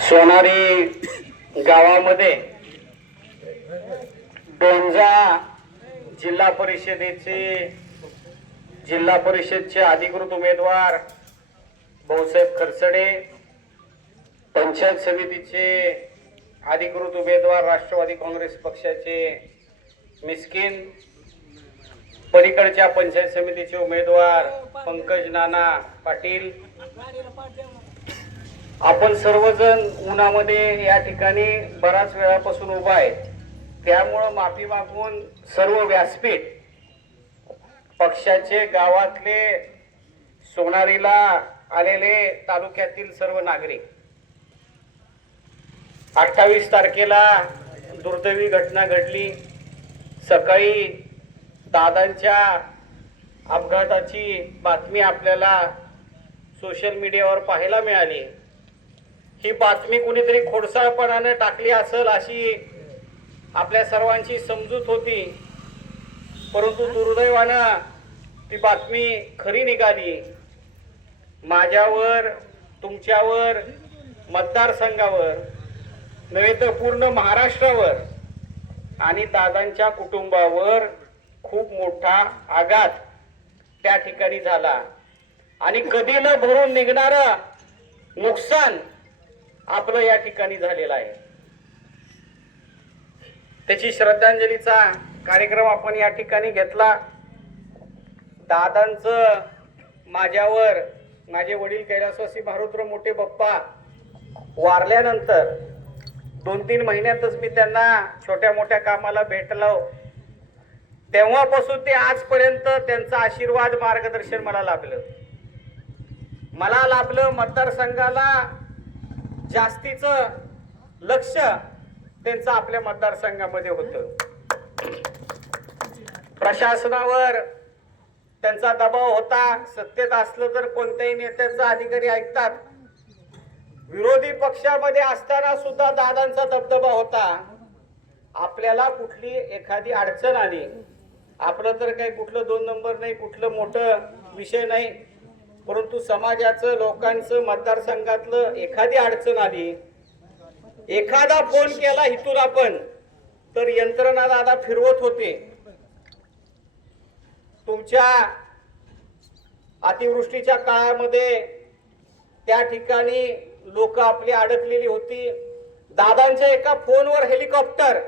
सोनारी गावामध्ये डोंजा जिल्हा परिषदचे अधिकृत उमेदवार भाऊसाहेब खरसडे, पंचायत समितीचे अधिकृत उमेदवार राष्ट्रवादी काँग्रेस पक्षाचे मिस्किन, पलीकडच्या पंचायत समितीचे उमेदवार पंकज नाना पाटील, आपण सर्वजण उन्हामध्ये या ठिकाणी बराच वेळापासून उभा आहे. त्यामुळे माफी मागून सर्व व्यासपीठ पक्षाचे गावातले सोनारीला आलेले तालुक्यातील सर्व नागरिक, 28 तारखेला दुर्दैवी घटना घडली. सकाळी दादांच्या अपघाताची बातमी आपल्याला सोशल मीडियावर पाहायला मिळाली. ही बातमी कुणीतरी खोडसाळपणाने टाकली असेल अशी आपल्या सर्वांची समजूत होती, परंतु दुर्दैवानं ती बातमी खरी निघाली. माझ्यावर, तुमच्यावर, मतदारसंघावर नव्हे तर पूर्ण महाराष्ट्रावर आणि दादांच्या कुटुंबावर खूप मोठा आघात त्या ठिकाणी झाला आणि कधी न भरून निघणारं नुकसान आपलं या ठिकाणी झालेलं आहे. त्याची श्रद्धांजलीचा कार्यक्रम आपण या ठिकाणी घेतला. दादांचं माझ्यावर, माझे वडील कैलासवासी मारुद्र मोठे बाप्पा वारल्यानंतर 2-3 महिन्यातच मी त्यांना छोट्या मोठ्या कामाला भेटलो. तेव्हापासून ते आजपर्यंत त्यांचा आशीर्वाद, मार्गदर्शन मला लाभलं. मतदारसंघाला जास्तीचं लक्ष त्यांचं आपल्या मतदारसंघामध्ये होतं. प्रशासनावर त्यांचा दबाव होता. सत्तेत असलं तर कोणत्याही नेत्याचा अधिकारी ऐकतात. विरोधी पक्षामध्ये असताना सुद्धा दादांचा दबदबा होता. आपल्याला कुठली एखादी अडचण आली, आपलं तर काही कुठलं 2 नंबर नाही, कुठलं मोठं विषय नाही, परंतु समाजाचं, लोकांचं, मतदारसंघातलं एखादी अडचण आली, एखादा फोन केला इथून आपण, तर यंत्रणा दादा फिरवत होते. तुमच्या अतिवृष्टीच्या काळामध्ये त्या ठिकाणी लोक आपली अडकलेली होती. दादांच्या एका फोनवर हेलिकॉप्टर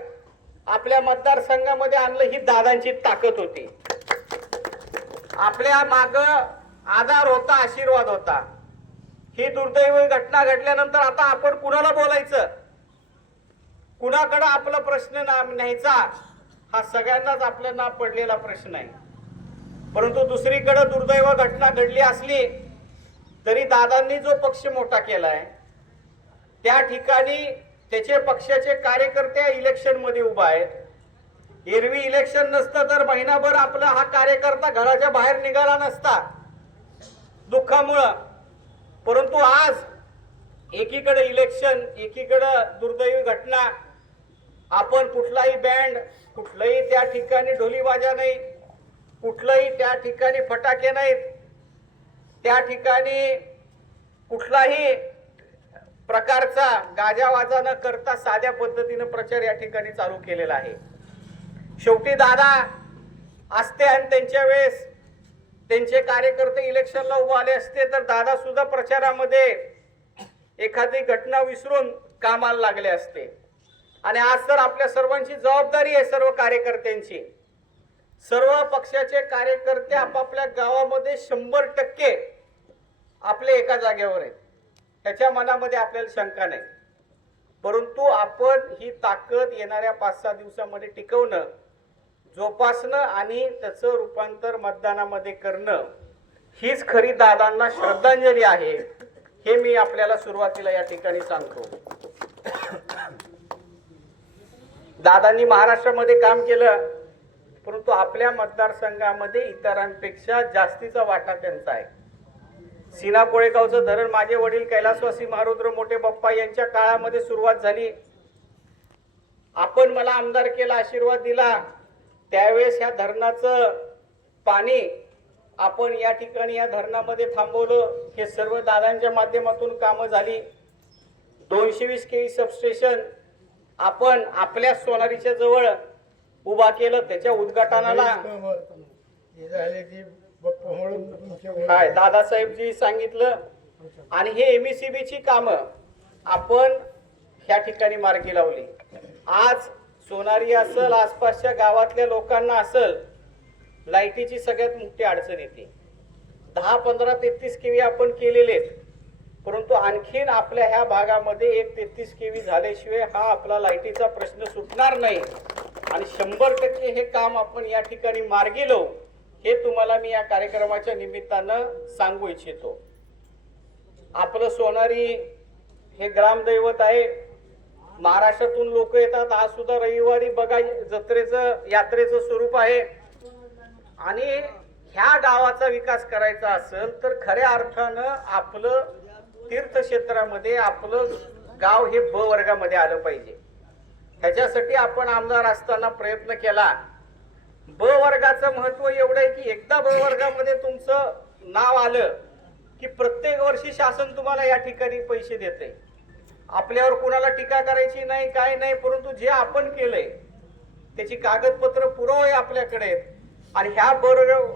आपल्या मतदारसंघामध्ये आणलं, ही दादांची ताकद होती. आपल्या माग आधार होता, आशीर्वाद होता. ही दुर्दैवी घटना घडल्यानंतर आता आपण कुणाला बोलायचं, कुणाकडे आपला प्रश्न न्यायचा, हा सगळ्यांनाच आपल्या ना पडलेला प्रश्न आहे. परंतु दुसरीकडे दुर्दैव घटना घडली असली तरी दादांनी जो पक्ष मोठा केलाय त्या ठिकाणी त्याचे पक्षाचे कार्यकर्ते इलेक्शन मध्ये उभा आहेत. एरवी इलेक्शन नसतं तर महिनाभर आपला हा कार्यकर्ता घराच्या बाहेर निघाला नसता दुःखामुळं. परंतु आज एकीकडे इलेक्शन, एकीकडे दुर्दैवी घटना. आपण कुठलाही बँड, कुठलाही त्या ठिकाणी ढोलीबाजा नाही, कुठलाही त्या ठिकाणी फटाके नाहीत, त्या ठिकाणी कुठलाही प्रकारचा गाजावाजा न करता साध्या पद्धतीने प्रचार या ठिकाणी चालू केलेला आहे. शेवटी दादा असते आणि त्यांच्या वेळेस त्यांचे कार्यकर्ते इलेक्शनला उभे आले असते तर दादा सुद्धा प्रचारामध्ये एखादी घटना विसरून कामाला लागले असते. आणि आज तर आपल्या सर्वांची जबाबदारी आहे, सर्व कार्यकर्त्यांची. सर्व पक्षाचे कार्यकर्ते आपापल्या गावामध्ये 100% आपले एका जागेवर आहेत, त्याच्या मनामध्ये आपल्याला शंका नाही. परंतु आपण ही ताकद येणाऱ्या 5-6 दिवसामध्ये टिकवणं, जोपासणं आणि त्याचं रूपांतर मतदानामध्ये करणं, हीच खरी दादांना श्रद्धांजली आहे, हे मी आपल्याला सुरुवातीला या ठिकाणी सांगतो. दादांनी महाराष्ट्रामध्ये काम केलं, परंतु आपल्या मतदारसंघामध्ये इतरांपेक्षा जास्तीचा वाटा त्यांचा आहे. सीना कोळेगावचं धरण माझे वडील कैलासवासी मारुद्र मोठे बाप्पा यांच्या काळामध्ये सुरुवात झाली. आपण मला आमदार केला, आशीर्वाद दिला, त्यावेळेस ह्या धरणाचं पाणी आपण या ठिकाणी या धरणामध्ये थांबवलं, हे सर्व दादांच्या माध्यमातून कामं झाली. 220 केव्ही सबस्टेशन आपण आपल्या सोनारीच्या जवळ उभा केलं. त्याच्या उद्घाटनाला काय दादासाहेबजी सांगितलं. आणि हे MECB ची कामं आपण ह्या ठिकाणी मार्गी लावली. आज सोनारी असल, आसपासच्या गावातल्या लोकांना असल, लाईटीची सगळ्यात मोठी अडचण येते. 10, 15, 33 केव्ही आपण केलेले आहेत, परंतु आणखीन आपल्या ह्या भागामध्ये 33 केव्ही झाल्याशिवाय हा आपला लाईटीचा प्रश्न सुटणार नाही. आणि 100% हे काम आपण या ठिकाणी मार्गी लावू, हे तुम्हाला मी या कार्यक्रमाच्या निमित्तानं सांगू इच्छितो. आपलं सोनारी हे ग्रामदैवत आहे. महाराष्ट्रातून लोक येतात. आज सुद्धा रविवारी बघा जत्रेचं यात्रेचं स्वरूप आहे. आणि ह्या गावाचा विकास करायचा असेल तर खऱ्या अर्थानं आपलं तीर्थक्षेत्रामध्ये आपलं गाव हे ब वर्गामध्ये आलं पाहिजे. ह्याच्यासाठी आपण आमदार असताना प्रयत्न केला. ब वर्गाचं महत्व एवढं आहे की एकदा ब वर्गामध्ये तुमचं नाव आलं की प्रत्येक वर्षी शासन तुम्हाला या ठिकाणी पैसे देते. आपल्यावर कुणाला टीका करायची नाही, काय नाही, परंतु जे आपण केलंय त्याची कागदपत्र पुरावे आपल्याकडे. आणि ह्या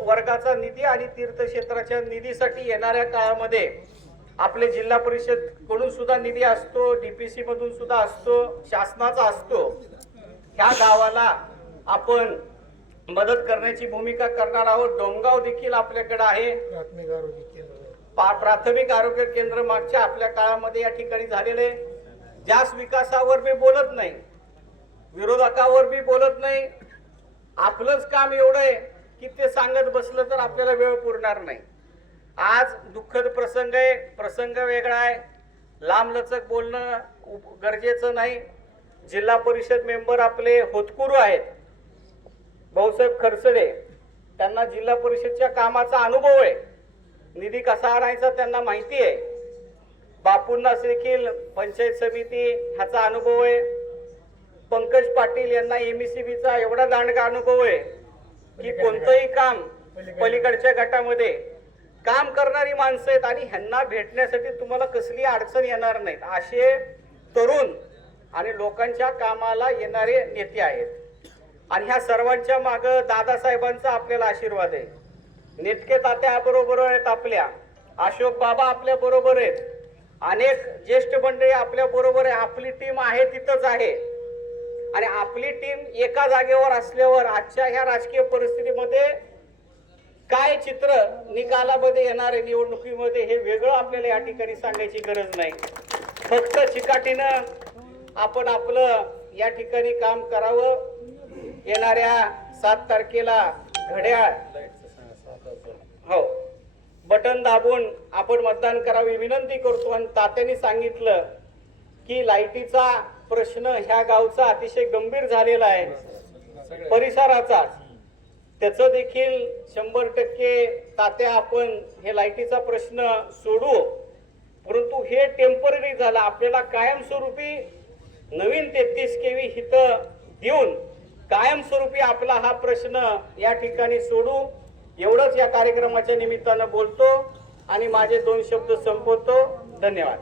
वर्गाचा निधी आणि तीर्थक्षेत्राच्या निधीसाठी येणाऱ्या काळामध्ये आपले जिल्हा परिषद कडून सुद्धा निधी असतो, DPC मधून सुद्धा असतो, शासनाचा असतो. ह्या गावाला आपण मदत करण्याची भूमिका करणार आहोत. डोमगाव देखील आपल्याकडे आहे. प्राथमिक आरोग्य केंद्र मागच्या आपल्या काळामध्ये या ठिकाणी झालेले. जास्त विकासावर मी बोलत नाही, विरोधकावर मी बोलत नाही. आपलंच काम एवढं आहे की ते सांगत बसलं तर आपल्याला वेळ पुरणार नाही. आज दुःखद प्रसंग आहे, प्रसंग वेगळा आहे. लांबलचक बोलणं गरजेचं नाही. जिल्हा परिषद मेंबर आपले होतकुरू आहेत भाऊसाहेब खरसडे, त्यांना जिल्हा परिषदच्या कामाचा अनुभव आहे. निधी कसा आणायचा त्यांना माहिती आहे. बापूंना देखील पंचायत समिती ह्याचा अनुभव आहे. पंकज पाटील यांना MECBचा एवढा दांडगा अनुभव आहे की कोणतंही काम पलीकडच्या गटामध्ये काम करणारी माणसं आहेत. आणि ह्यांना भेटण्यासाठी तुम्हाला कसली अडचण येणार नाहीत असे तरुण आणि लोकांच्या कामाला येणारे नेते आहेत. आणि ह्या सर्वांच्या माग दादासाहेबांचा आपल्याला आशीर्वाद आहे. नेटके तात्या बरोबर आहेत आपल्या, अशोक बाबा आपल्या बरोबर आहेत, अनेक ज्येष्ठ मंडळी आपल्या बरोबर आहे. आपली टीम आहे तिथंच आहे. आणि आपली टीम एका जागेवर असल्यावर आजच्या ह्या राजकीय परिस्थितीमध्ये काय चित्र निकालामध्ये येणार आहे निवडणुकीमध्ये हे वेगळं आपल्याला या ठिकाणी सांगायची गरज नाही. फक्त चिकाटीनं आपण आपलं या ठिकाणी काम करावं. येणाऱ्या 7 तारखेला घड्याळ हो बटन दाबून आपण मतदान करावे विनंती करतो. आणि तात्यांनी सांगितलं की लाईटीचा प्रश्न ह्या गावचा अतिशय गंभीर झालेला आहे, परिसराचा. त्याचं देखील 100% तात्या आपण हे लाईटीचा प्रश्न सोडू. परंतु हे टेम्पररी झालं. आपल्याला कायमस्वरूपी नवीन 33 केव्ही हितं देऊन कायमस्वरूपी आपला हा प्रश्न या ठिकाणी सोडू. एवढंच या कार्यक्रमाच्या निमित्तानं बोलतो आणि माझे 2 शब्द संपवतो. धन्यवाद.